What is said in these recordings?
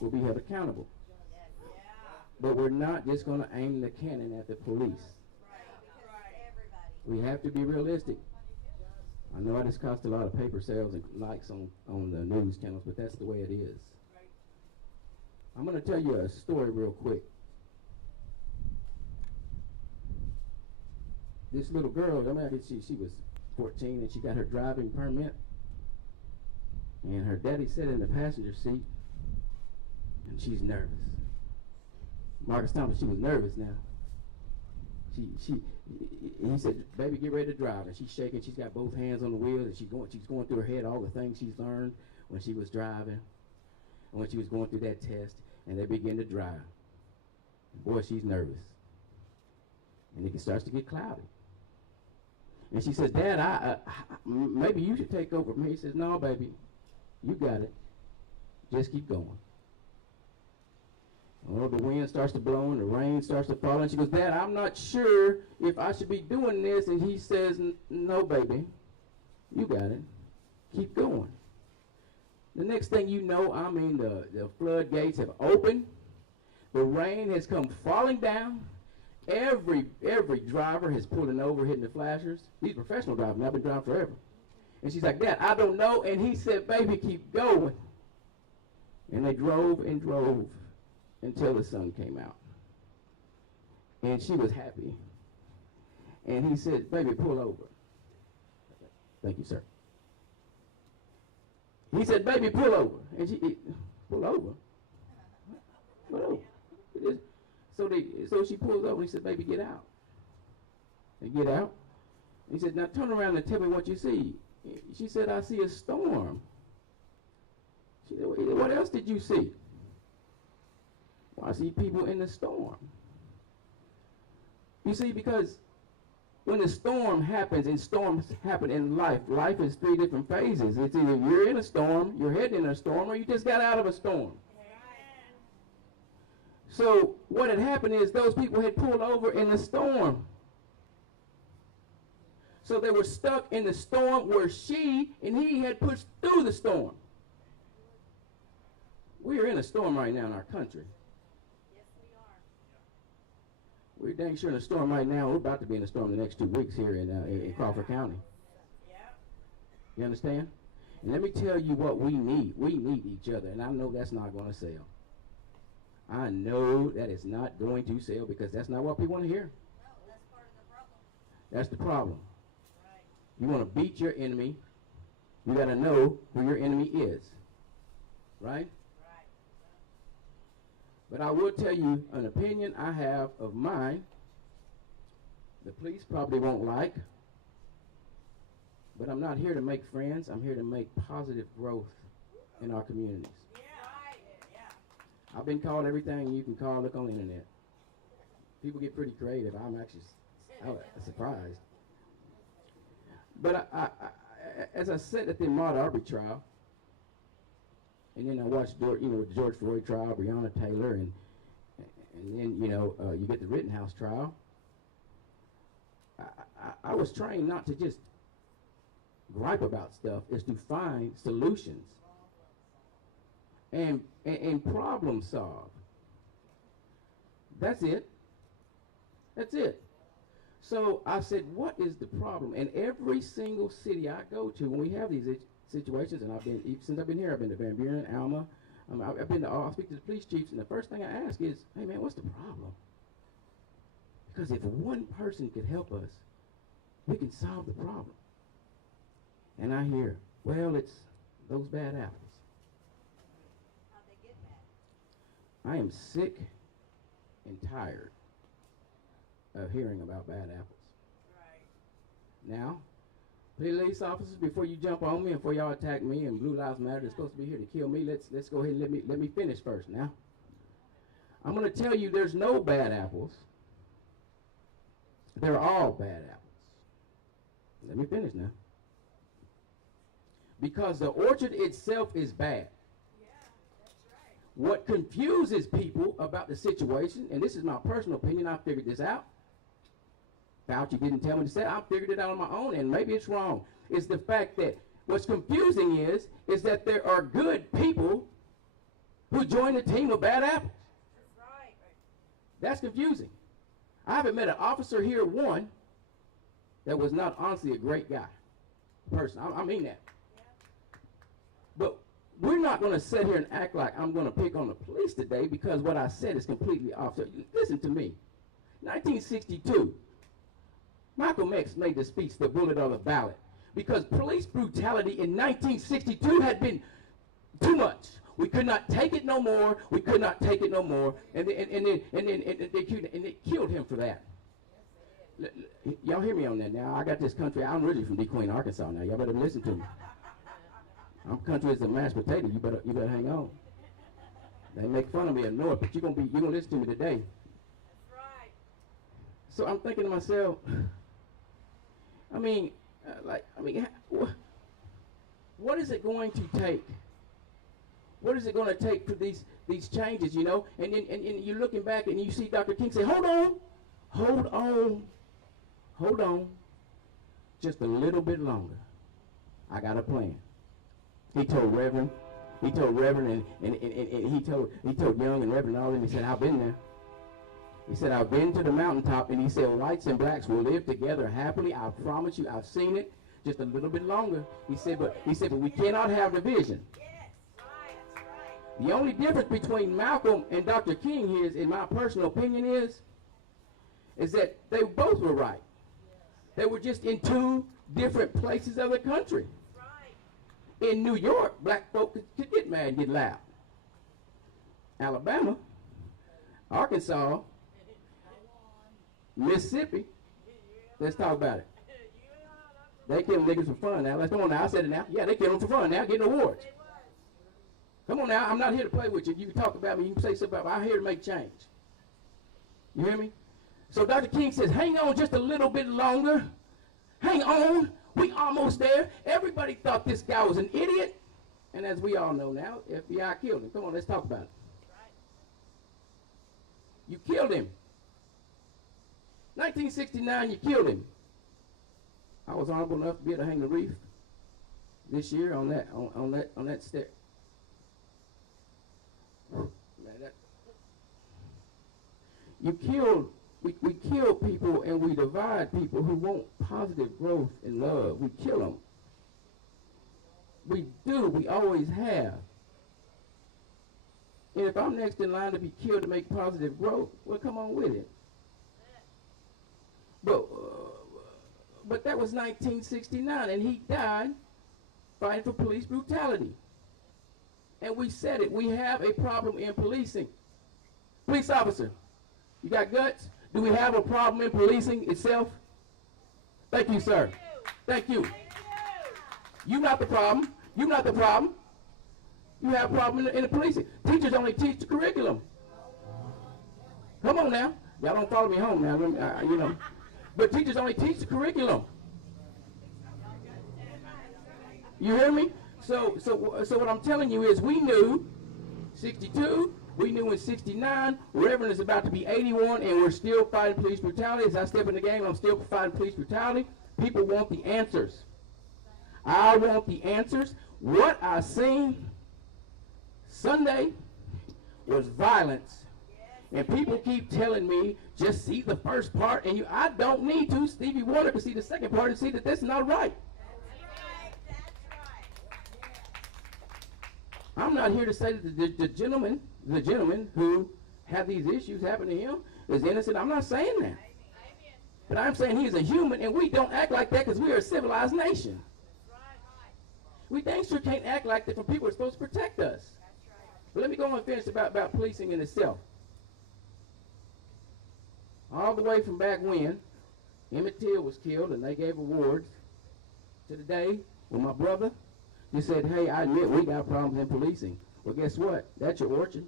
will be held accountable. But we're not just going to aim the cannon at the police. We have to be realistic. I know this costs a lot of paper sales and likes on the news channels, but that's the way it is. I'm going to tell you a story real quick. This little girl, she was 14 and she got her driving permit. And her daddy sat in the passenger seat and she's nervous. Marcus Thompson, she was nervous now. He said, baby, get ready to drive. And she's shaking. She's got both hands on the wheel, and she's going through her head all the things she's learned when she was driving, and when she was going through that test, and they begin to drive. Boy, she's nervous. And it starts to get cloudy. And she says, Dad, maybe you should take over from here. He says, no, baby, you got it. Just keep going. Well, the wind starts to blow and the rain starts to fall, and she goes, Dad, I'm not sure if I should be doing this. And he says, no, baby, you got it. Keep going. The next thing you know, the floodgates have opened. The rain has come falling down. Every driver has pulling over, hitting the flashers. These professional drivers, I've been driving forever. And she's like, Dad, I don't know. And he said, baby, keep going. And they drove and drove until the sun came out. And she was happy. And he said, baby, pull over. Thank you, sir. He said, baby, pull over. And she, pull over? Pull over. So she pulls over and he said, baby, get out. They get out. He said, now turn around and tell me what you see. She said, I see a storm. She said, what else did you see? Well, I see people in the storm. You see, because when a storm happens, and storms happen in life, life is 3 different phases. It's either you're in a storm, you're heading in a storm, or you just got out of a storm. So what had happened is those people had pulled over in the storm. So they were stuck in the storm where she and he had pushed through the storm. We are in a storm right now in our country. Yes, we are. We're dang sure in a storm right now. We're about to be in a storm the next 2 weeks here in Crawford County. Yeah. You understand? And let me tell you what we need. We need each other. And I know that's not going to sell. I know that it's not going to sell because that's not what people want to hear. No, that's part of the problem. That's the problem. Right. You want to beat your enemy, you got to know who your enemy is. Right? Right. But I will tell you an opinion I have of mine. The police probably won't like. But I'm not here to make friends. I'm here to make positive growth in our communities. Yeah. Right. Yeah. I've been called everything you can call. Look on the internet. People get pretty creative. I'm actually surprised. But I as I said at the Ahmaud Arbery trial, and then I watched the George Floyd trial, Breonna Taylor, and then you get the Rittenhouse trial. I was trained not to just gripe about stuff, is to find solutions and problem solve. That's it. That's it. So I said, what is the problem? And every single city I go to, when we have these situations, and since I've been here, I've been to Van Buren, Alma, I've been to I'll speak to the police chiefs, and the first thing I ask is, hey man, what's the problem? Because if one person could help us, we can solve the problem. And I hear, well, it's those bad apples. How'd they get bad? I am sick and tired of hearing about bad apples. Right. Now, police officers, before you jump on me and before y'all attack me, and Blue Lives Matter is supposed to be here to kill me, let's go ahead and let me finish first now. I'm going to tell you there's no bad apples. They're all bad apples. Let me finish now. Because the orchard itself is bad. Yeah, that's right. What confuses people about the situation, and this is my personal opinion, I figured this out. Fauci didn't tell me to say it. I figured it out on my own, and maybe it's wrong. It's the fact that what's confusing is that there are good people who joined the team of bad apples. That's right. That's confusing. I haven't met an officer here, one, that was not honestly a great guy. Person, I mean that. Yeah. But we're not going to sit here and act like I'm going to pick on the police today because what I said is completely off. So listen to me. 1962, Malcolm X made the speech, the bullet or the ballot, because police brutality in 1962 had been too much. We could not take it no more. We could not take it no more. And they killed him for that. Y'all hear me on that now? I got this country. I'm really from DeQueen, Arkansas now. Y'all better listen to me. I'm country as a mashed potato. You better hang on. They make fun of me at North, but you're gonna listen to me today. That's right. So I'm thinking to myself, what is it going to take? What is it going to take for these changes, you know? And you're looking back and you see Dr. King say, hold on, just a little bit longer. I got a plan. He told Reverend, and he told Young and Reverend and all of them, he said, I've been there. He said, I've been to the mountaintop, and he said, whites and blacks will live together happily. I promise you, I've seen it. Just a little bit longer. He said, but we cannot have division. The only difference between Malcolm and Dr. King is, in my personal opinion, is that they both were right. They were just in two different places of the country. In New York, black folk could get mad and get loud. Alabama, Arkansas, Mississippi, let's talk about it. They kill niggas for fun now. Come on now, I said it now. Yeah, they kill them for fun now, getting awards. Come on now, I'm not here to play with you. You can talk about me, you can say something about me. I'm here to make change. You hear me? So Dr. King says, hang on just a little bit longer. Hang on, we almost there. Everybody thought this guy was an idiot. And as we all know now, FBI killed him. Come on, let's talk about it. You killed him. 1969, you killed him. I was honorable enough to be able to hang the wreath this year on that stair. You killed, we kill people and we divide people who want positive growth and love. We kill them. We do, we always have. And if I'm next in line to be killed to make positive growth, well, come on with it. But that was 1969, and he died fighting for police brutality. And we said it, we have a problem in policing. Police officer, you got guts? Do we have a problem in policing itself? Thank you, sir. Thank you. You're not the problem. You're not the problem. You have a problem in the policing. Teachers only teach the curriculum. Come on now. Y'all don't follow me home now, you know. But teachers only teach the curriculum. You hear me? So what I'm telling you is we knew 62, we knew in 69, Reverend is about to be 81, and we're still fighting police brutality. As I step in the game, I'm still fighting police brutality. People want the answers. I want the answers. What I seen Sunday was violence. And people keep telling me, just see the first part, and I don't need to. Stevie Wonder can see the second part and see that that's not right. I'm not here to say that the gentleman who had these issues happen to him is innocent. I'm not saying that. But I'm saying he's a human, and we don't act like that because we are a civilized nation. We dang sure can't act like that from people who are supposed to protect us. But let me go on and finish about policing in itself. All the way from back when Emmett Till was killed and they gave awards to the day when my brother just said, hey, I admit we got problems in policing. Well, guess what? That's your orchard.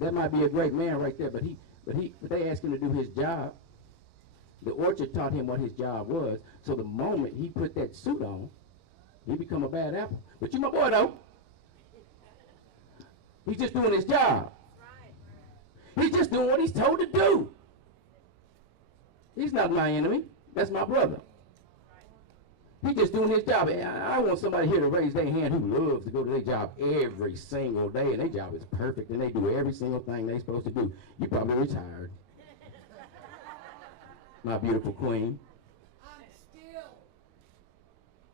That might be a great man right there, but they asked him to do his job. The orchard taught him what his job was. So the moment he put that suit on, he become a bad apple. But you my boy though. He's just doing his job. He's just doing what he's told to do. He's not my enemy. That's my brother. He just doing his job. And I want somebody here to raise their hand who loves to go to their job every single day, and their job is perfect, and they do every single thing they're supposed to do. You probably retired. My beautiful queen. I'm still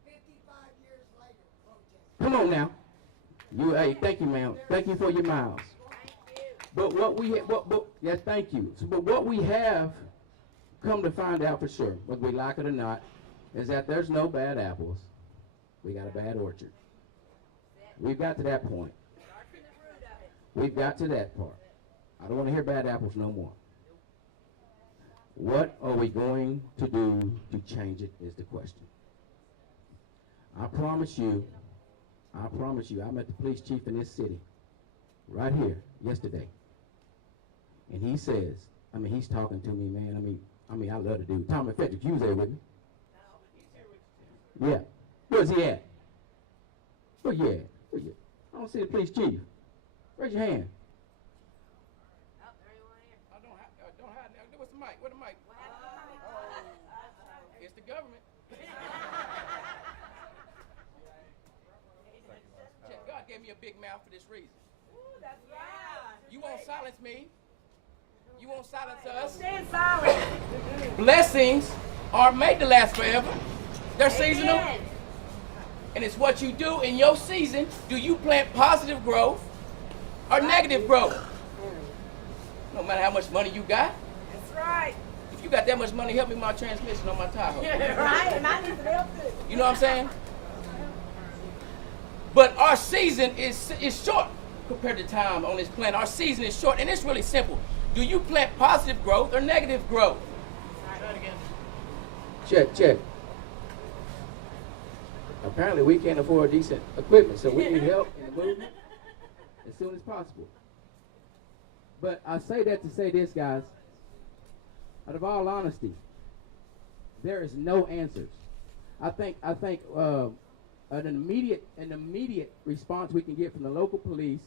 55 years later protesting. Come on now. Hey, thank you, ma'am. Thank you for your miles. But what we yes, thank you. So, but what we have come to find out for sure, whether we like it or not, is that there's no bad apples. We got a bad orchard. We've got to that point. We've got to that part. I don't want to hear bad apples no more. What are we going to do to change it is the question. I promise you, I met the police chief in this city right here yesterday. And he says, he's talking to me, man. I love the dude. Tommy Frederick, you was there with me. Yeah. Where's he at? Where you at? I don't see the police chief. Raise your hand. Don't hide now. What's the mic? Where the mic? It's the government. God gave me a big mouth for this reason. That's right. You won't silence me. You won't silence us. Stand silent. Blessings are made to last forever. They're seasonal. Amen. And it's what you do in your season. Do you plant positive growth or negative growth? No matter how much money you got. That's right. If you got that much money, help me with my transmission on my Tahoe. Right, and I need some help too. You know what I'm saying? But our season is short compared to time on this planet. Our season is short, and it's really simple. Do you plant positive growth or negative growth? Try it again. Check. Apparently, we can't afford decent equipment, so we need help in the movement as soon as possible. But I say that to say this, guys. Out of all honesty, there is no answers. I think an immediate response we can get from the local police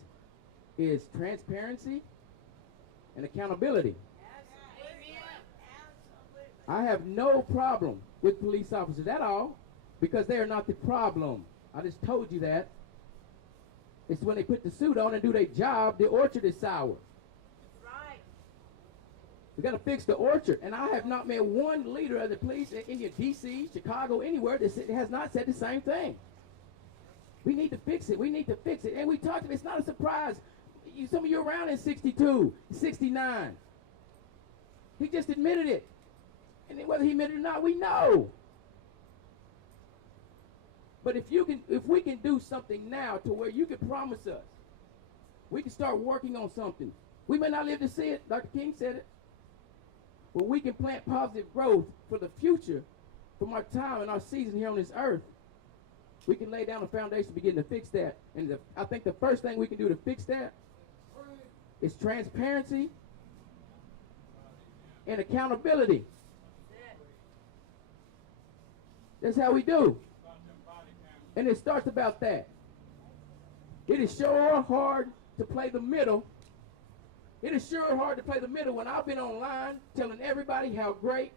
is transparency and accountability. I have no problem with police officers at all because they are not the problem. I just told you that. It's when they put the suit on and do their job, the orchard is sour. Right. We got to fix the orchard. And I have not met one leader of the police in D.C., Chicago, anywhere that has not said the same thing. We need to fix it. And we talked about it. It's not a surprise. Some of you around in 62, 69. He just admitted it. And then whether he admitted it or not, we know. But if we can do something now to where you can promise us, we can start working on something. We may not live to see it. Dr. King said it. But we can plant positive growth for the future from our time and our season here on this earth. We can lay down a foundation to begin to fix that. And I think the first thing we can do to fix that is transparency and accountability. That's how we do. And it starts about that. It is sure hard to play the middle. It is sure hard to play the middle when I've been online telling everybody how great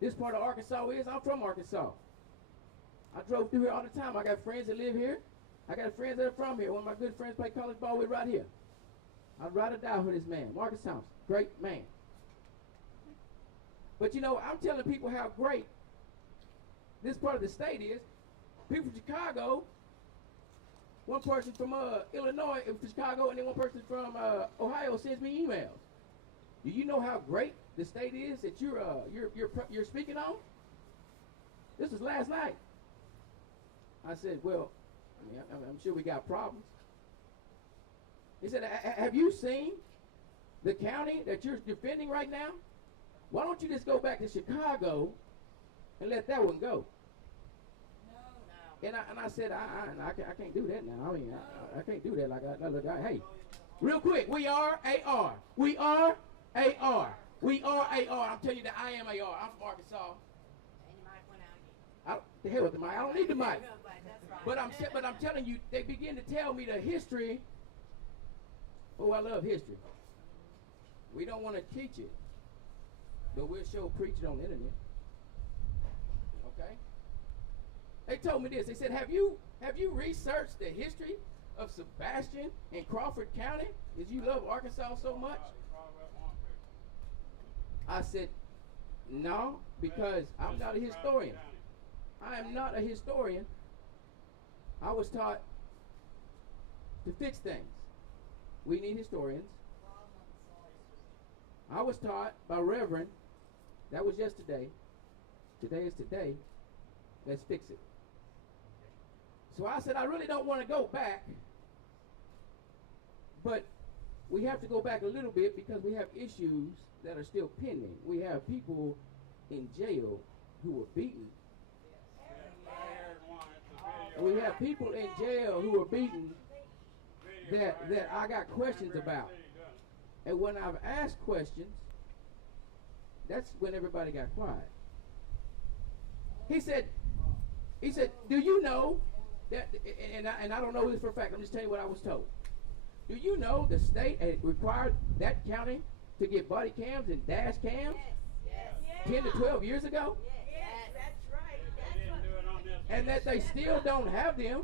this part of Arkansas is. I'm from Arkansas. I drove through here all the time. I got friends that live here. I got friends that are from here. One of my good friends play college ball with right here. I'd rather die for this man. Marcus Thompson, great man. But you know, I'm telling people how great this part of the state is. People from Chicago, one person from Illinois, from Chicago, and then one person from Ohio sends me emails. Do you know how great the state is that you're speaking on? This was last night. I said, well, I'm sure we got problems. He said, have you seen the county that you're defending right now? Why don't you just go back to Chicago and let that one go? And I said, I can't do that now. I can't do that like I hey, real quick, we are AR. We are AR. We are AR. I'm telling you that I am AR. I'm from Arkansas. The hell with the mic. I don't need the mic. But I'm telling you, they begin to tell me the history. Oh, I love history. We don't want to teach it, but we'll show preach it on the internet. Okay? They told me this. They said, have you researched the history of Sebastian in Crawford County? Did you love Arkansas so much? I said, no, because I'm not a historian. I am not a historian. I was taught to fix things. We need historians. I was taught by Reverend, that was yesterday. Today is today. Let's fix it. So I said, I really don't want to go back, but we have to go back a little bit because we have issues that are still pending. We have people in jail who were beaten. We have people in jail who are beaten that I got questions about. And when I've asked questions, that's when everybody got quiet. He said, do you know that, and I don't know this for a fact, I'm just telling you what I was told. Do you know the state required that county to get body cams and dash cams? Yes. 10 to 12 years ago? Yes, that's right. They didn't do it on this. And that they still don't have them.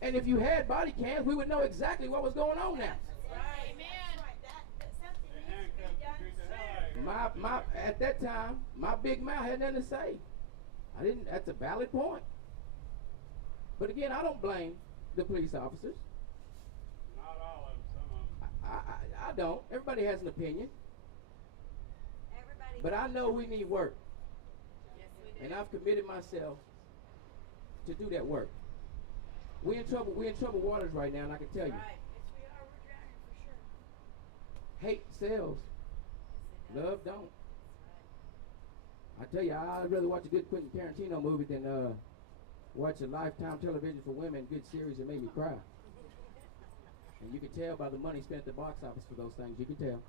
And if you had body cams, we would know exactly what was going on now. Right. Amen. That's something needs to be done soon. My at that time, my big mouth had nothing to say. That's a valid point. But again, I don't blame the police officers. Not all of them, some of them. I don't. Everybody has an opinion. Everybody. But I know we need work. Yes, we do. And I've committed myself to do that work. We're in trouble waters right now, and I can tell you. Right. Yes, we are. We're drowning for sure. Hate sells. Yes, it does. Love don't. I tell you, I'd rather watch a good Quentin Tarantino movie than watch a Lifetime television for women good series that made me cry. And you can tell by the money spent at the box office for those things. You can tell.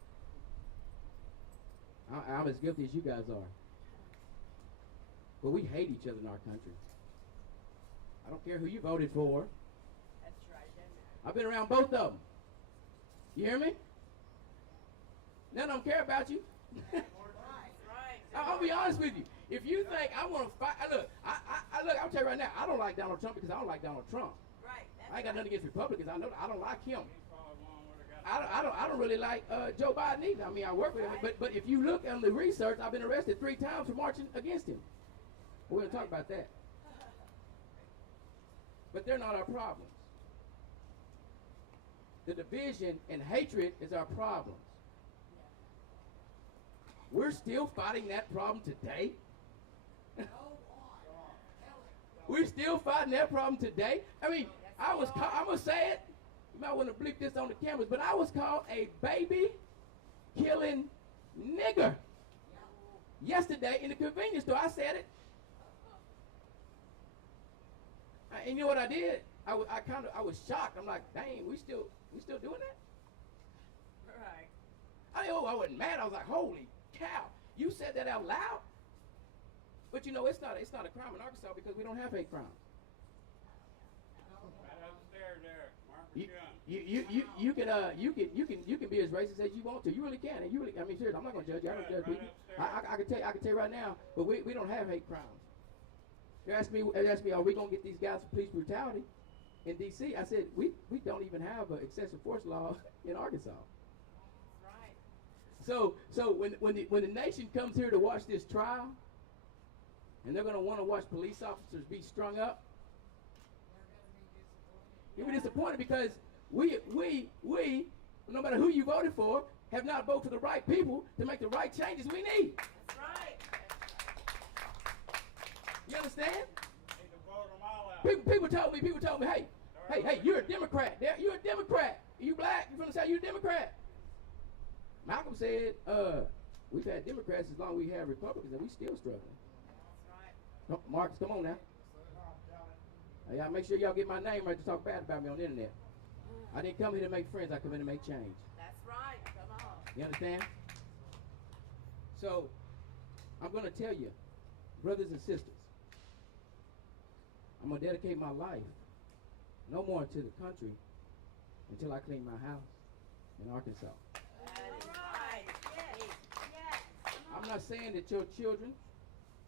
I'm as guilty as you guys are. But we hate each other in our country. I don't care who you voted for. That's right, doesn't it? I've been around both of them. You hear me? None of them care about you. Right. I'll be honest with you. If you think I want to fight, look, I'll tell you right now, I don't like Donald Trump because I don't like Donald Trump. Right. That's I ain't got nothing against Republicans. I know I don't like him. He's probably one would've got I don't really like Joe Biden either. I mean, I work with him, but if you look on the research, I've been arrested 3 times for marching against him. We're gonna talk about that. But they're not our problems. The division and hatred is our problems. We're still fighting that problem today. We're still fighting that problem today. I mean, I'm gonna say it. You might want to bleep this on the cameras, but I was called a baby killing nigger yesterday in the convenience store. I said it. And you know what I did? I was shocked. I'm like, dang, we still doing that? right. I wasn't mad. I was like, holy cow, you said that out loud? But you know, it's not a crime in Arkansas because we don't have hate crimes. right upstairs there. You Mark you can be as racist as you want to. You really can. And I mean, seriously, I'm not gonna judge you. I don't judge people. I can tell you right now, but we don't have hate crimes. They asked me, are we gonna get these guys for police brutality in D.C.? I said, we don't even have an excessive force law in Arkansas. Right. So when the nation comes here to watch this trial, and they're gonna want to watch police officers be strung up, you'll be disappointed because we, no matter who you voted for, have not voted for the right people to make the right changes we need. That's right. You understand? Need to vote them all out. People told me, hey, you're a Democrat. You're a Democrat. You black? You from the South? You're a Democrat. Malcolm said, we've had Democrats as long as we have Republicans, and we still struggling. That's right. Marcus, come on now. Y'all make sure y'all get my name right to talk bad about me on the internet. I didn't come here to make friends. I come here to make change. That's right. Come on. You understand? So, I'm going to tell you, brothers and sisters, I'm going to dedicate my life no more to the country until I clean my house in Arkansas. That is right. Yes. Yes. I'm not saying that your children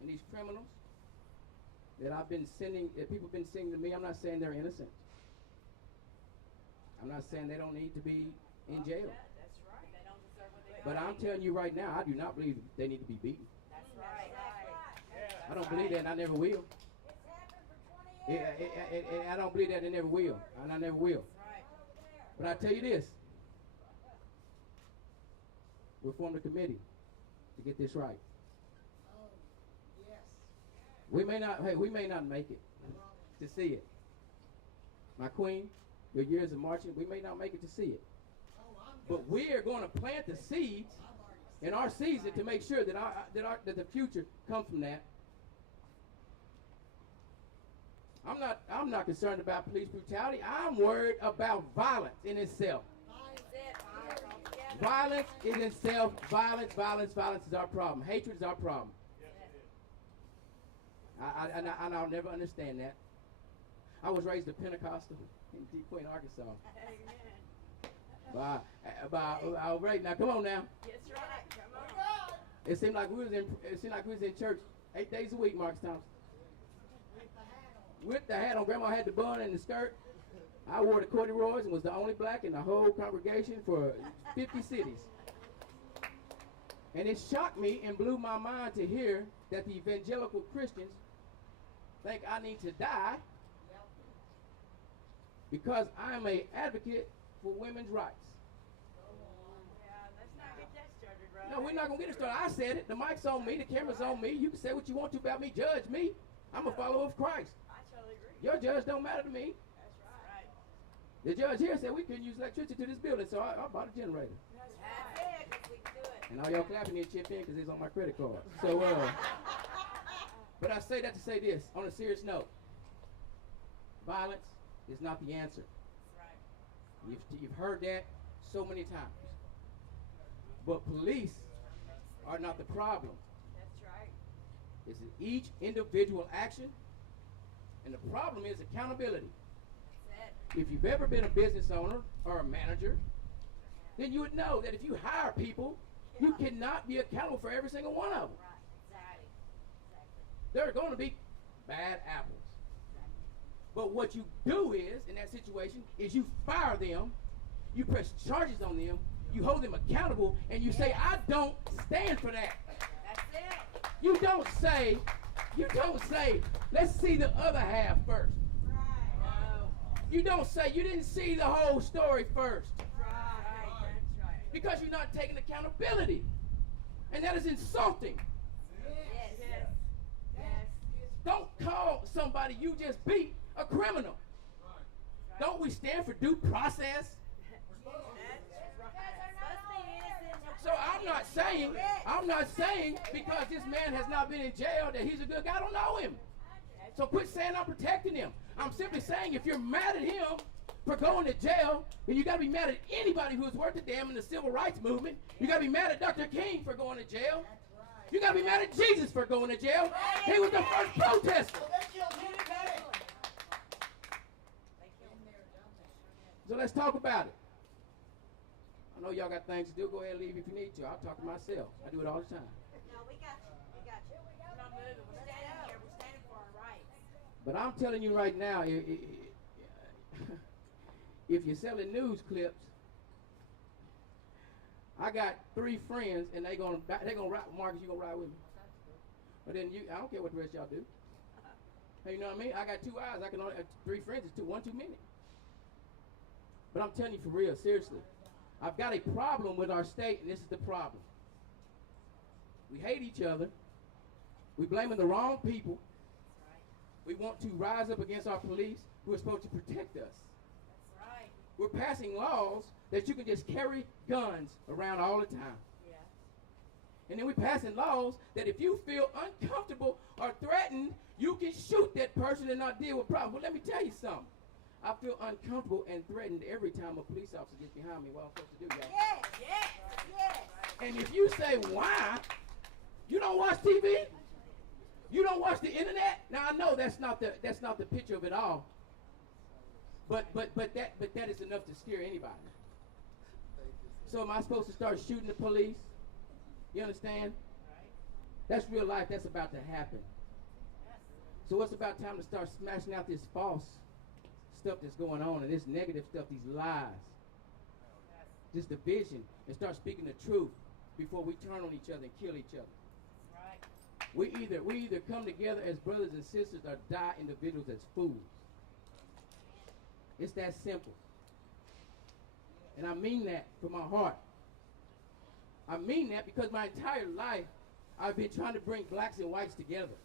and these criminals that I've been sending, that people have been sending to me. I'm not saying they're innocent. I'm not saying they don't need to be in jail. That's right. They don't deserve what they But I'm telling you right now, I do not believe they need to be beaten. That's right. I don't believe that, and I never will. It's happened for 20 years. And I don't believe that, and never will. And I never will. Right. But I tell you this. We formed a committee to get this right. Oh, yes. We may not make it to see it. My queen, your years of marching, we may not make it to see it. Oh, I'm But we are going to plant the seeds in our season to make sure that the future comes from that. I'm not concerned about police brutality. I'm worried about violence in itself. That's it. Fire altogether. Violence is in itself. Violence is our problem. Hatred is our problem. I'll never understand that. I was raised a Pentecostal in Deep Queen, Arkansas. Amen. Right now, come on now. That's right. Come on. It seemed like we was in church 8 days a week, Marcus Thompson. With the hat on. Grandma had the bun and the skirt. I wore the corduroys and was the only black in the whole congregation for 50 cities. And it shocked me and blew my mind to hear that the evangelical Christians think I need to die because I'm an advocate for women's rights. Yeah, let's not get that started, right? No, we're not going to get it started. I said it. The mic's on me. The camera's on me. You can say what you want to about me. Judge me. I'm a follower of Christ. I totally agree. Your judge don't matter to me. That's right. The judge here said we couldn't use electricity to this building, so I bought a generator. That's it. 'Cause we can do it. And all y'all clapping here chip in because it's on my credit card. So, but I say that to say this, on a serious note. Violence is not the answer. That's right. You've heard that so many times. But police are not the problem. That's right. It's each individual action. And the problem is accountability. That's it. If you've ever been a business owner or a manager, then you would know that if you hire people, you cannot be accountable for every single one of them. Right. Exactly. There are going to be bad apples. But what you do is, in that situation, is you fire them, you press charges on them, you hold them accountable, and you say, I don't stand for that. That's it. You don't say, let's see the other half first. No. You don't say, you didn't see the whole story first. Right. That's right. Because you're not taking accountability. And that is insulting. Yes. Yes. Yes. Don't call somebody you just beat a criminal. Don't we stand for due process? So I'm not saying because this man has not been in jail that he's a good guy. I don't know him. So quit saying I'm protecting him. I'm simply saying if you're mad at him for going to jail, then you got to be mad at anybody who's worth a damn in the civil rights movement. You got to be mad at Dr. King for going to jail. You got to be mad at Jesus for going to jail. He was the first protester. So let's talk about it. I know y'all got things to do. Go ahead and leave if you need to. I'll talk to myself. I do it all the time. No, we got you. We got you. We're not moving. We're standing here. We're standing for our rights. But I'm telling you right now, if you're selling news clips, I got 3 friends, and they gonna ride. Marcus, you gonna ride with me? But then I don't care what the rest of y'all do. Hey, you know what I mean? I got 2 eyes. I can only 3 friends is one too many. But I'm telling you for real, seriously. I've got a problem with our state, and this is the problem. We hate each other. We're blaming the wrong people. We want to rise up against our police who are supposed to protect us. That's right. We're passing laws that you can just carry guns around all the time. Yeah. And then we're passing laws that if you feel uncomfortable or threatened, you can shoot that person and not deal with problems. Well, let me tell you something. I feel uncomfortable and threatened every time a police officer gets behind me. What I'm supposed to do, y'all? Yes. Yes. Yes. And if you say, why? You don't watch TV? You don't watch the internet? Now I know that's not the picture of it all. But that is enough to scare anybody. So am I supposed to start shooting the police? You understand? That's real life. That's about to happen. So it's about time to start smashing out this false stuff that's going on and this negative stuff, these lies, this division, and start speaking the truth before we turn on each other and kill each other. Right. We either come together as brothers and sisters or die individuals as fools. It's that simple. And I mean that from my heart. I mean that because my entire life I've been trying to bring blacks and whites together.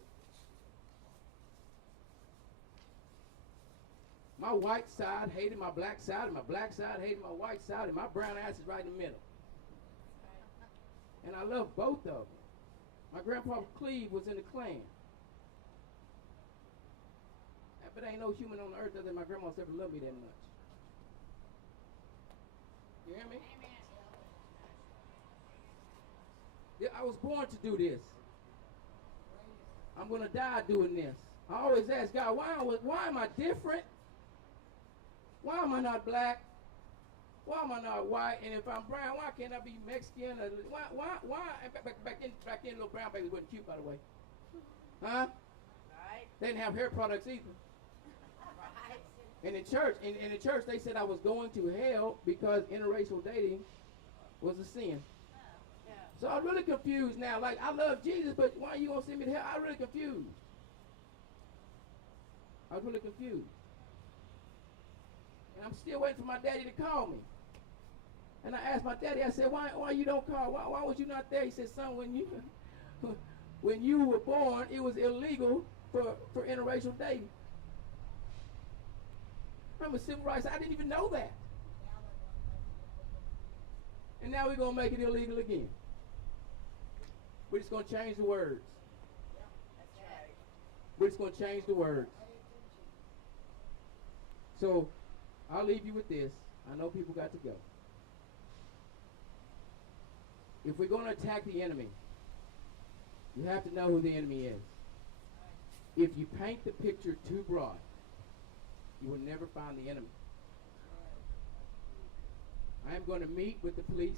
My white side hated my black side, and my black side hated my white side, and my brown ass is right in the middle. And I love both of them. My grandpa Cleve was in the Klan. But ain't no human on earth other than my grandma's ever loved me that much. You hear me? Yeah, I was born to do this. I'm going to die doing this. I always ask God, why am I different? Why am I not black? Why am I not white? And if I'm brown, why can't I be Mexican? Why? Back then, little brown babies wasn't cute, by the way. Huh? Right. They didn't have hair products either. Right. And in the church, they said I was going to hell because interracial dating was a sin. Yeah. So I'm really confused now. Like, I love Jesus, but why you gonna send me to hell? I'm really confused. I was really confused. And I'm still waiting for my daddy to call me. And I asked my daddy, I said, why you don't call? Why was you not there? He said, son, when you were born, it was illegal for interracial dating. Remember civil rights? I didn't even know that. And now we're going to make it illegal again. We're just going to change the words. That's right. We're just going to change the words. So I'll leave you with this. I know people got to go. If we're going to attack the enemy, you have to know who the enemy is. If you paint the picture too broad, you will never find the enemy. I am going to meet with the police.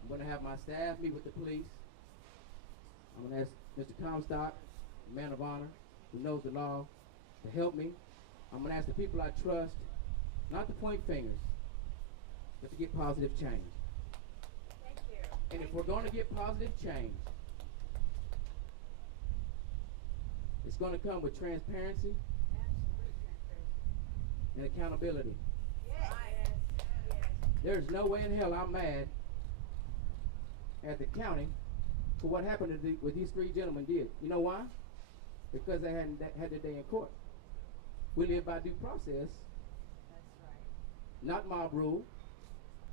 I'm going to have my staff meet with the police. I'm going to ask Mr. Comstock, a man of honor, who knows the law, to help me. I'm going to ask the people I trust, not to point fingers, but to get positive change. Thank you. And if we're going to get positive change, it's going to come with transparency Absolute transparency. and accountability. Yes. Yes. There's no way in hell I'm mad at the county for what happened to what these three gentlemen did. You know why? Because they hadn't had their day in court. We live by due process, That's right. not mob rule.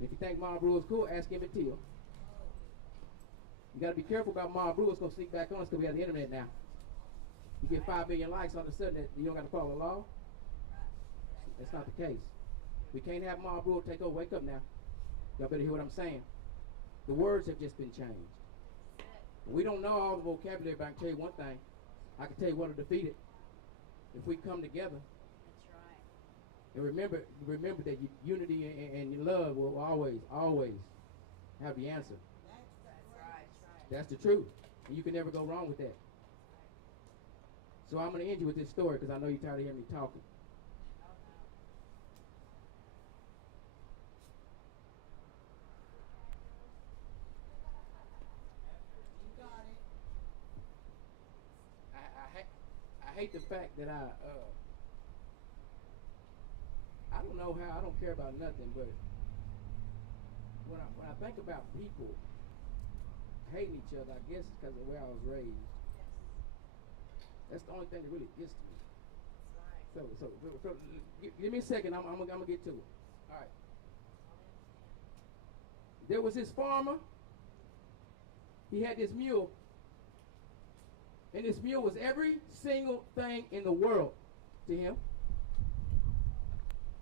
If you think mob rule is cool, ask Emmett Till. You got to be careful about mob rule. It's going to sneak back on us because we have the internet now. You get 5 million likes, all of a sudden you don't got to follow the law. That's not the case. We can't have mob rule take over. Wake up now. Y'all better hear what I'm saying. The words have just been changed. We don't know all the vocabulary, but I can tell you one thing. I can tell you what will defeat it. If we come together. That's right. And remember that unity and love will always have the answer. That's right. That's the truth. And you can never go wrong with that. So I'm going to end you with this story because I know you're tired of hearing me talking. I hate the fact that I don't know how, I don't care about nothing, but when I think about people hating each other, I guess it's because of where I was raised. That's the only thing that really gets to me. So give me a second, I'm gonna get to it. All right. There was this farmer. He had this mule. And this mule was every single thing in the world to him.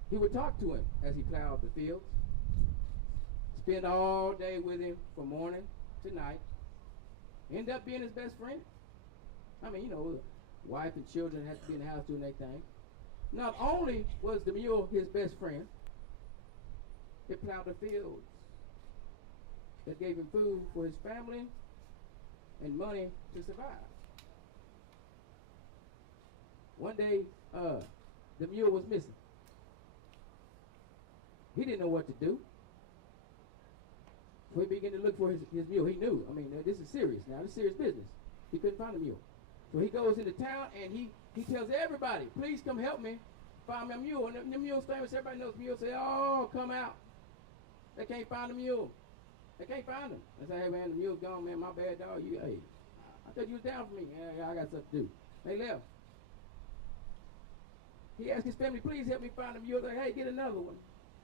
He would talk to him as he plowed the fields. Spend all day with him from morning to night. End up being his best friend. I mean, wife and children had to be in the house doing their thing. Not only was the mule his best friend, it plowed the fields. That gave him food for his family and money to survive. One day, the mule was missing. He didn't know what to do. So he began to look for his mule. He knew. I mean, this is serious now. This is serious business. He couldn't find the mule. So he goes into town and he tells everybody, please come help me find my mule. And the mule's famous. Everybody knows the mule. Say, oh, come out. They can't find the mule. They can't find him. They say, hey, man, the mule's gone, man. My bad, dog. Hey, I thought you was down for me. Yeah, I got stuff to do. They left. He asked his family, please help me find the mule. They're like, hey, get another one.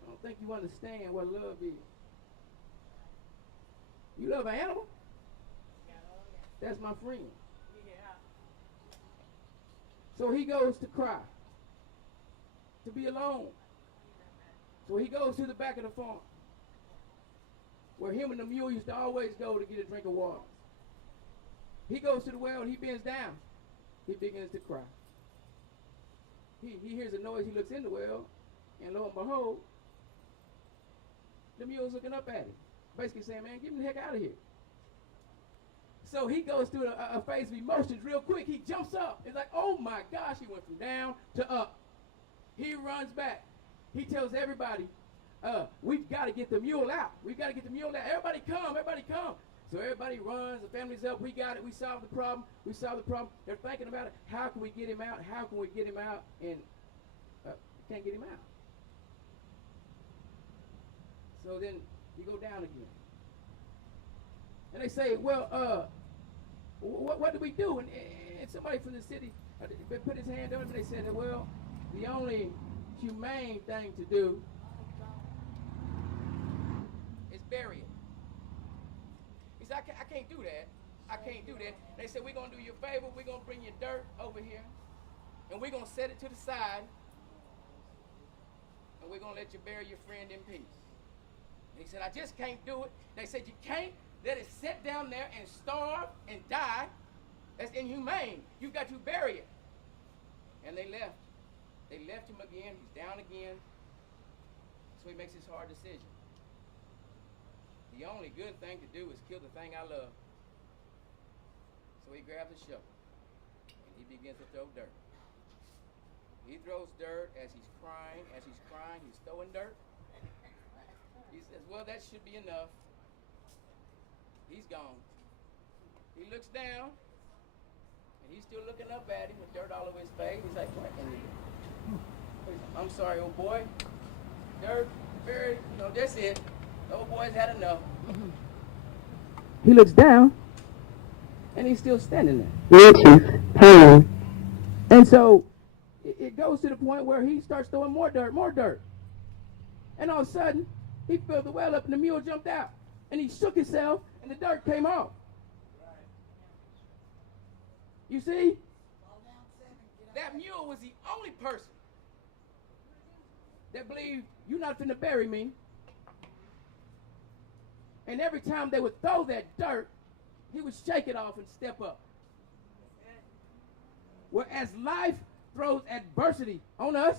I don't think you understand what love is. You love an animal? That's my friend. So he goes to cry, to be alone. So he goes to the back of the farm, where him and the mule used to always go to get a drink of water. He goes to the well and he bends down. He begins to cry. He hears a noise. He looks in the well, and lo and behold, the mule's looking up at him, basically saying, man, get me the heck out of here. So he goes through a phase of emotions real quick. He jumps up. It's like, oh my gosh, he went from down to up. He runs back. He tells everybody, we've got to get the mule out. We've got to get the mule out. Everybody come, everybody come. So everybody runs, the family's up, we got it, we solved the problem, They're thinking about it, how can we get him out, and can't get him out. So then you go down again. And they say, well, what do we do? And somebody from the city put his hand on him, and they said, well, the only humane thing to do is bury it. He said, I can't do that. I can't do that. They said, we're going to do you a favor. We're going to bring you dirt over here, and we're going to set it to the side, and we're going to let you bury your friend in peace. And he said, I just can't do it. They said, you can't let it sit down there and starve and die. That's inhumane. You've got to bury it. And they left. They left him again. He's down again. So he makes his hard decision. The only good thing to do is kill the thing I love. So he grabs a shovel and he begins to throw dirt. He throws dirt as he's crying. As he's crying, he's throwing dirt. He says, well, that should be enough. He's gone. He looks down, and he's still looking up at him with dirt all over his face. He's like, what can you do? I'm sorry, old boy. Dirt, buried, that's it. The old boy's had enough. He looks down, and he's still standing there. And so it goes to the point where he starts throwing more dirt. And all of a sudden, he filled the well up, and the mule jumped out. And he shook himself, and the dirt came off. You see? That mule was the only person that believed, you're not finna bury me. And every time they would throw that dirt, he would shake it off and step up. Whereas life throws adversity on us,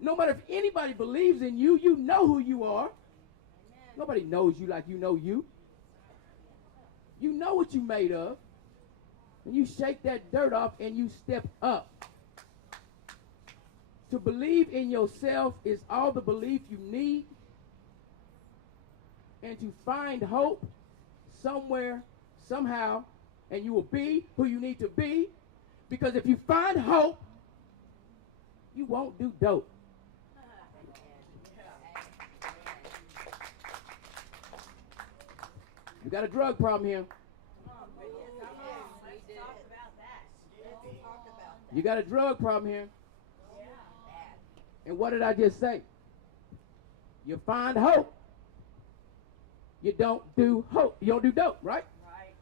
no matter if anybody believes in you, you know who you are. Nobody knows you like you know you. You know what you're made of. And you shake that dirt off and you step up. To believe in yourself is all the belief you need. And to find hope somewhere, somehow, and you will be who you need to be. Because if you find hope, you won't do dope. You got a drug problem here. You got a drug problem here. And what did I just say? You find hope. You don't do hope. You don't do dope, right?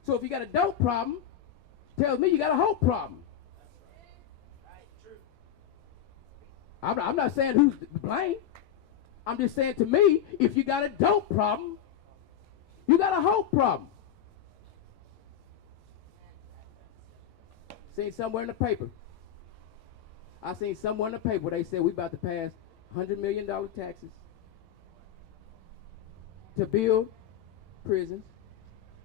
So if you got a dope problem, tells me you got a hope problem. I'm not saying who's to blame. I'm just saying, to me, if you got a dope problem, you got a hope problem. Seen somewhere in the paper. I seen somewhere in the paper where they said we about to pass $100 million taxes to build prisons.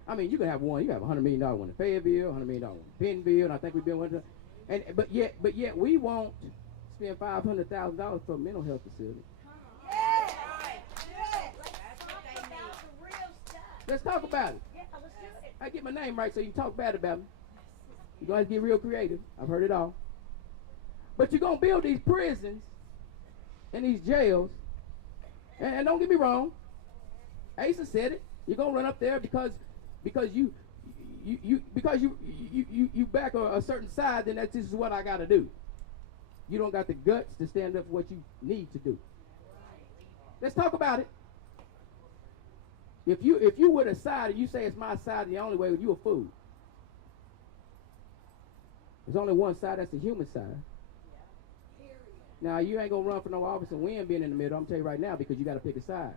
I mean, you can have one. You have $100 million one in Fayetteville, $100 million one in Bentonville, and I think we built one. But yet we won't spend $500,000 for a mental health facility. Yes. Yes. Let's talk about the real stuff. Let's talk about it. Yeah, let's do it. I get my name right so you can talk bad about me. You're going to get real creative. I've heard it all. But you're going to build these prisons and these jails. And don't get me wrong. Asa said it. You're going to run up there because you back a certain side, then this is what I got to do. You don't got the guts to stand up for what you need to do. Let's talk about it. If you with a side and you say it's my side the only way, you a fool. There's only one side, that's the human side. Now, you ain't going to run for no office and win being in the middle, I'm telling you right now, because you got to pick a side.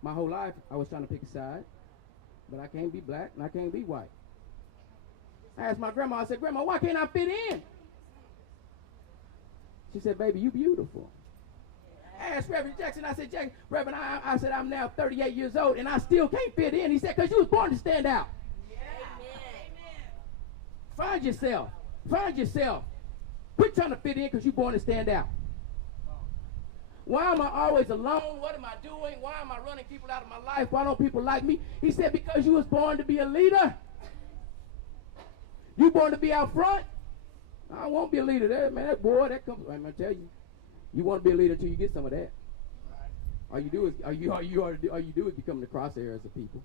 My whole life, I was trying to pick a side, but I can't be black and I can't be white. I asked my grandma, I said, Grandma, why can't I fit in? She said, baby, you beautiful. I asked Reverend Jackson, I said, Reverend, I said, I'm now 38 years old and I still can't fit in. He said, because you was born to stand out. Yeah. Amen. Find yourself. Find yourself. Quit trying to fit in because you're born to stand out. Why am I always alone? What am I doing? Why am I running people out of my life? Why don't people like me? He said, because you was born to be a leader. You born to be out front. I won't be a leader there, man. That boy, that comes. I'm gonna tell you, you want to be a leader until you get some of that. All you do is become the crosshairs of people.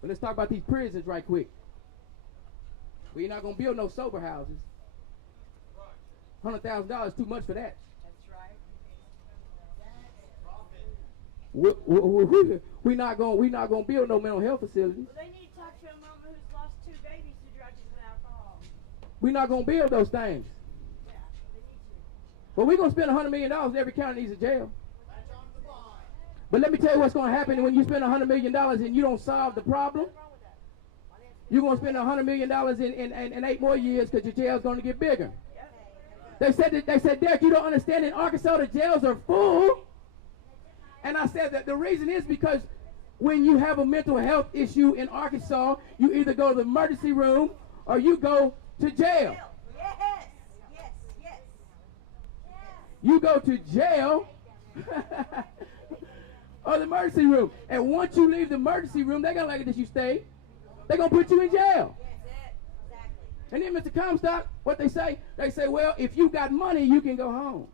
But let's talk about these prisons right quick. We're not gonna build no sober houses. $100,000 is too much for that. We're not gonna build no mental health facilities. Well, they need to talk to a mama who's lost 2 babies to drugs and alcohol. We're not gonna build those things. Yeah, they need to. But we're gonna spend $100 million. Every county needs a jail. But let me tell you what's gonna happen when you spend $100 million and you don't solve the problem. You're gonna spend $100 million in 8 more years because your jail's gonna get bigger. They said, Derek, you don't understand. In Arkansas, the jails are full. And I said that the reason is because when you have a mental health issue in Arkansas, you either go to the emergency room or you go to jail. Yes. You go to jail or the emergency room. And once you leave the emergency room, they're going to like it that you stay. They're going to put you in jail. And then, Mr. Comstock, what they say, well, if you got money, you can go home.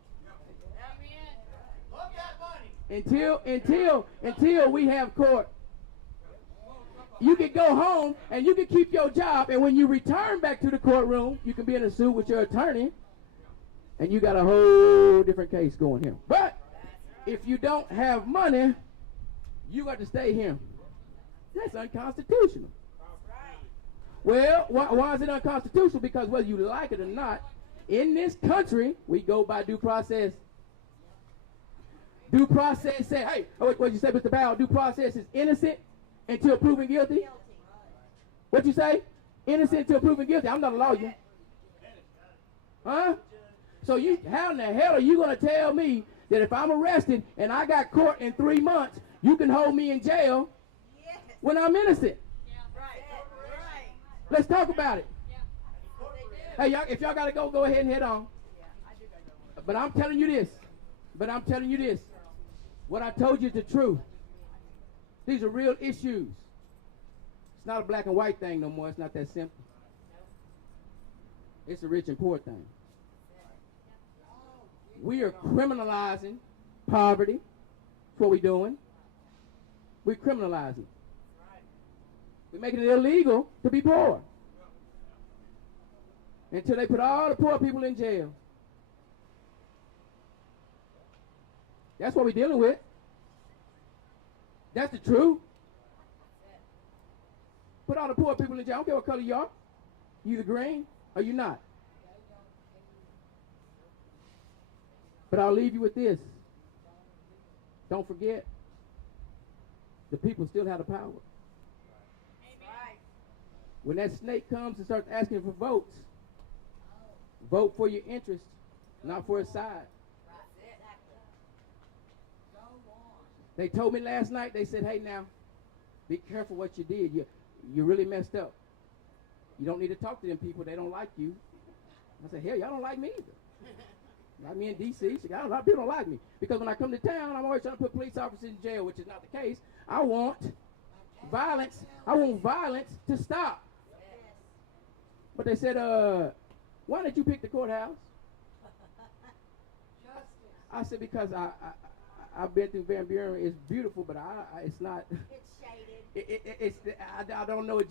Until we have court, you can go home and you can keep your job. And when you return back to the courtroom, you can be in a suit with your attorney, and you got a whole different case going here. But if you don't have money, you got to stay here. That's unconstitutional. Well, why is it unconstitutional? Because whether you like it or not, in this country, we go by due process. Due process said, hey, what you say, Mr. Bow? Due process is innocent until proven guilty. What you say? Innocent until proven guilty. I'm not a lawyer. Huh? So how in the hell are you going to tell me that if I'm arrested and I got court in 3 months, you can hold me in jail when I'm innocent? Let's talk about it. Hey, y'all, if y'all got to go ahead and head on. But I'm telling you this. What I told you is the truth. These are real issues. It's not a black and white thing no more. It's not that simple. It's a rich and poor thing. We are criminalizing poverty. That's what we're doing. We're criminalizing. We're making it illegal to be poor. Until they put all the poor people in jail. That's what we're dealing with. That's the truth. Put all the poor people in jail. I don't care what color you are. You either green or you not. But I'll leave you with this. Don't forget, the people still have the power. Amen. When that snake comes and starts asking for votes, vote for your interest, not for a side. They told me last night, they said, hey now, be careful what you did. You really messed up. You don't need to talk to them people. They don't like you. I said, hell, y'all don't like me either. Like me in D.C., a lot of people don't like me. Because when I come to town, I'm always trying to put police officers in jail, which is not the case. I want violence. I want violence to stop. But they said, why did you pick the courthouse? I said, because I've been through Van Buren. It's beautiful, but it's not. It's shaded. I don't know a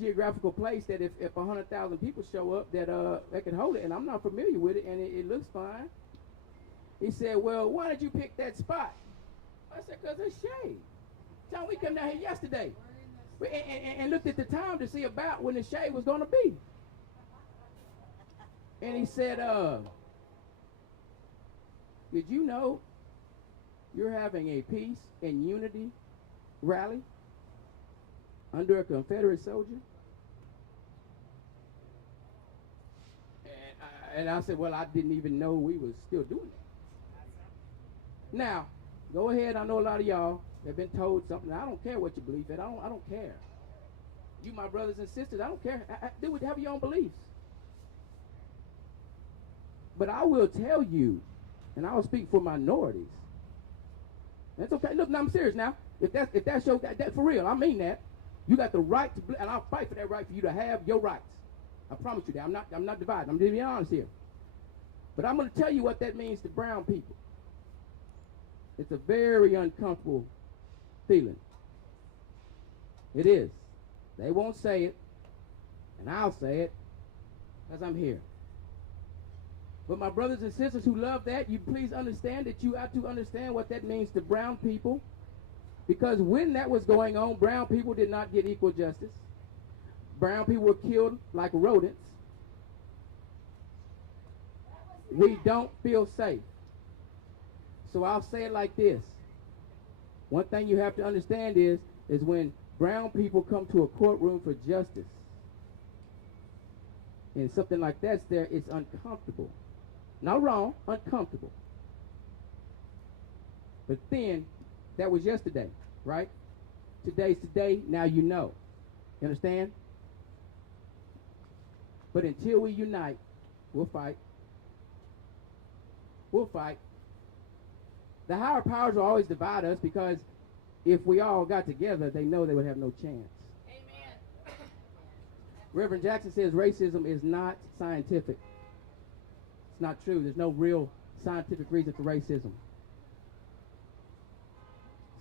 geographical place that if 100,000 people show up that can hold it, and I'm not familiar with it, and it looks fine. He said, well, why did you pick that spot? I said, because it's shade. John, we came down here yesterday and looked at the time to see about when the shade was going to be. And he said, did you know you're having a peace and unity rally under a Confederate soldier? And I said, well, I didn't even know we was still doing that. Now, go ahead. I know a lot of y'all have been told something. I don't care what you believe in. I don't care. You, my brothers and sisters, I don't care. Have your own beliefs. But I will tell you, and I will speak for minorities. That's okay. Look, now I'm serious now. If that's your, that for real, I mean that. You got the right to, and I'll fight for that right for you to have your rights. I promise you that. I'm not dividing. I'm being honest here. But I'm going to tell you what that means to brown people. It's a very uncomfortable feeling. It is. They won't say it, and I'll say it, because I'm here. But my brothers and sisters who love that, you please understand that you have to understand what that means to brown people. Because when that was going on, brown people did not get equal justice. Brown people were killed like rodents. We don't feel safe. So I'll say it like this. One thing you have to understand is when brown people come to a courtroom for justice, and something like that's there, it's uncomfortable. Not wrong, uncomfortable. But then, that was yesterday, right? Today's today, now you know. You understand? But until we unite, we'll fight. We'll fight. The higher powers will always divide us because if we all got together, they know they would have no chance. Amen. Reverend Jackson says racism is not scientific. It's not true. There's no real scientific reason for racism.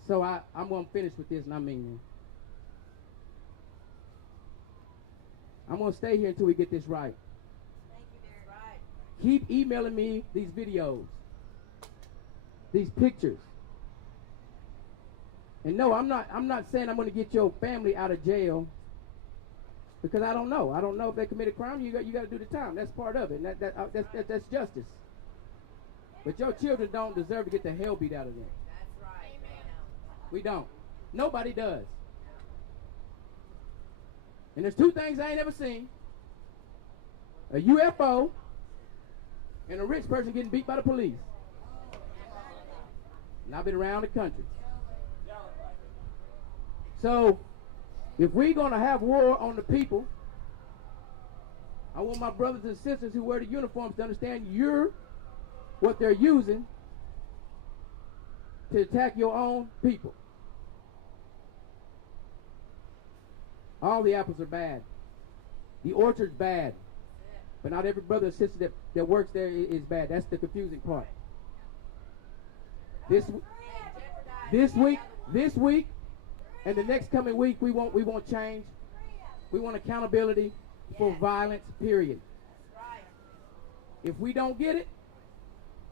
So I'm going to finish with this, and I mean it. I'm going to stay here until we get this right. Thank you, Derek. Right. Keep emailing me these videos, these pictures. And no, I'm not saying I'm going to get your family out of jail because I don't know. I don't know if they committed crime. You got to do the time. That's part of it. And that's justice. But your children don't deserve to get the hell beat out of them. That's right. Amen. We don't. Nobody does. And there's two things I ain't ever seen. A UFO and a rich person getting beat by the police. And I've been around the country. So, if we're going to have war on the people, I want my brothers and sisters who wear the uniforms to understand you're what they're using to attack your own people. All the apples are bad. The orchard's bad. But not every brother or sister that works there is bad. That's the confusing part. This week, and the next coming week, we won't change. We want accountability for violence, period. If we don't get it,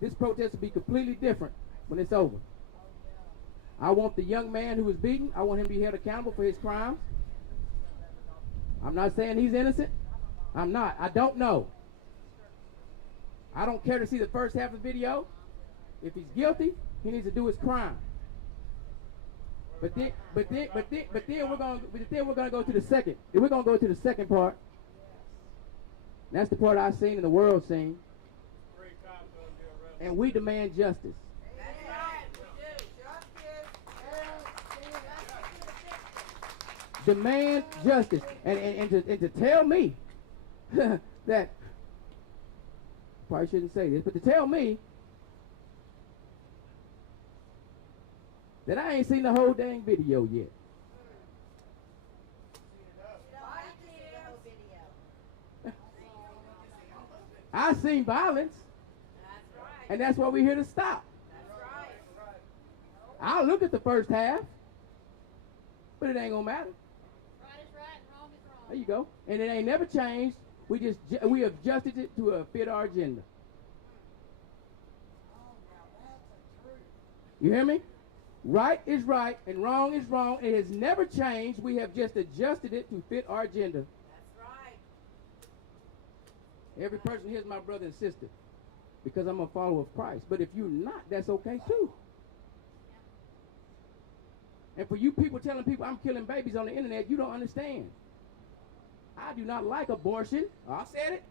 this protest will be completely different when it's over. I want the young man who was beaten, I want him to be held accountable for his crimes. I'm not saying he's innocent. I'm not. I don't know. I don't care to see the first half of the video. If he's guilty, he needs to do his crime. But then we're gonna go to the second. We're gonna go to the second part. That's the part I've seen and the world seen. And we demand justice. That's right. We do. Demand justice. And to tell me that Probably shouldn't say this, but to tell me that I ain't seen the whole dang video yet. I seen violence, and that's why we're here to stop. I'll look at the first half, but it ain't gonna matter. Right is right and wrong is wrong. There you go. And it ain't never changed. We have adjusted it to fit our agenda. You hear me? Right is right and wrong is wrong. It has never changed. We have just adjusted it to fit our agenda. That's right. Every person here is my brother and sister because I'm a follower of Christ. But if you're not, that's okay too. And for you people telling people I'm killing babies on the internet, you don't understand. I do not like abortion. I said it.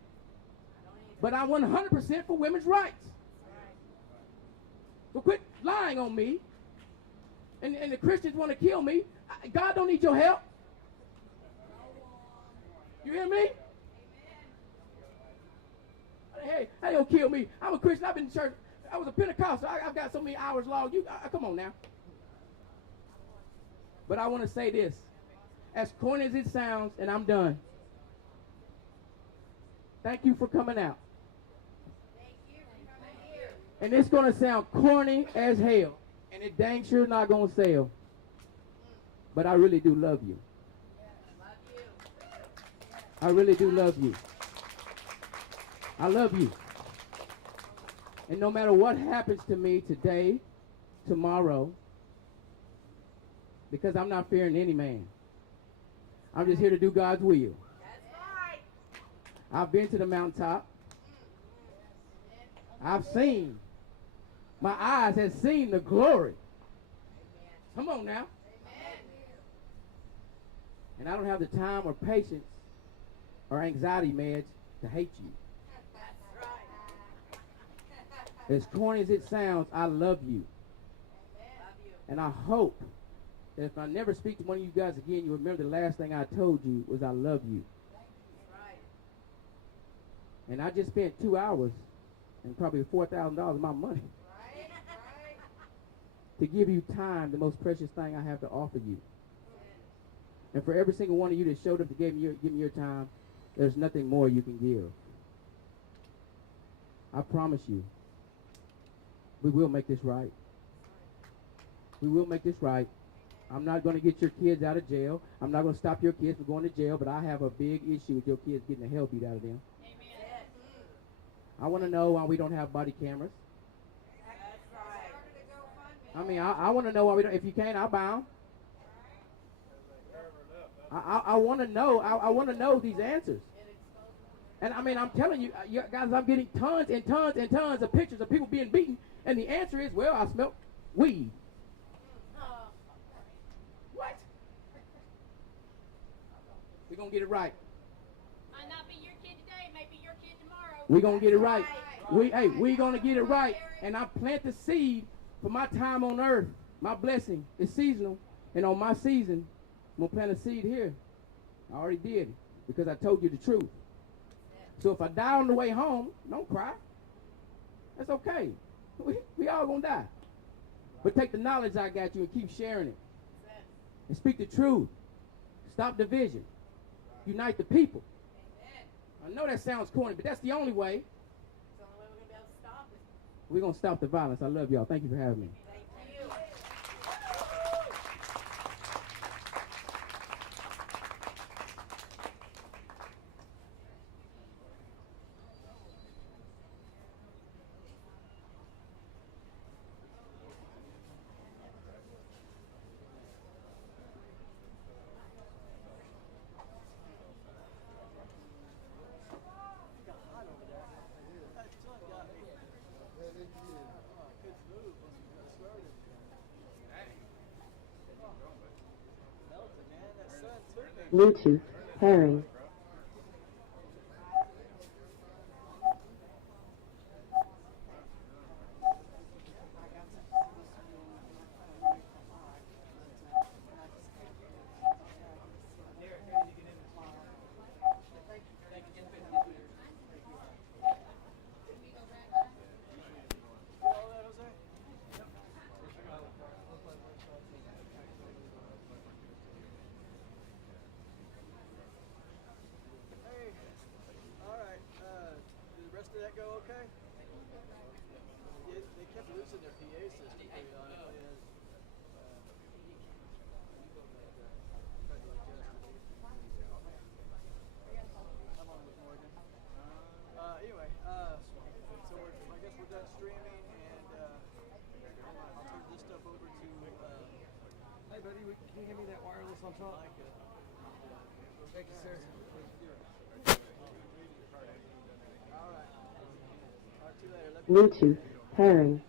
But I'm 100% for women's rights. So quit lying on me. And the Christians want to kill me. God don't need your help. You hear me? Hey, how you gonna kill me? I'm a Christian. I've been to church. I was a Pentecostal. I've got so many hours long. Come on now. But I want to say this. As corny as it sounds, and I'm done. Thank you for coming out. Thank you for coming here. And it's going to sound corny as hell. And it dang sure not going to sell. But I really do love you. Love you. I really do love you. I love you. And no matter what happens to me today, tomorrow, because I'm not fearing any man. I'm just here to do God's will. That's right. I've been to the mountaintop. I've seen. My eyes have seen the glory. Come on now. Amen. And I don't have the time or patience or anxiety meds to hate you. That's right. As corny as it sounds, I love you. Love you. And I hope that if I never speak to one of you guys again, you remember the last thing I told you was I love you. That's right. And I just spent 2 hours and probably $4,000 of my money Right. Right. to give you time, the most precious thing I have to offer you. And for every single one of you that showed up to give me your time, there's nothing more you can give. I promise you, we will make this right. We will make this right. I'm not going to get your kids out of jail. I'm not going to stop your kids from going to jail, but I have a big issue with your kids getting the hell beat out of them. Amen. I want to know why we don't have body cameras. That's right. I mean, I want to know why we don't. If you can't, I'll buy them. I want to know. I want to know these answers. And I mean, I'm telling you, guys, I'm getting tons and tons and tons of pictures of people being beaten, and the answer is, well, I smell weed. What? We're going to get it right. Might not be your kid today, may be your kid tomorrow. We're going to get it right. We're going to get it right. And I plant the seed for my time on earth. My blessing is seasonal. And on my season, I'm going to plant a seed here. I already did because I told you the truth. So if I die on the way home, don't cry. That's okay. We all going to die. But take the knowledge I got you and keep sharing it. And speak the truth. Stop division. Unite the people. I know that sounds corny, but that's the only way. It's the only way we're going to be able to stop it. We're going to stop the violence. I love y'all. Thank you for having me. Thank you. Bluetooth pairing. you hand me that wireless on top? Thank you, sir. Bluetooth pairing.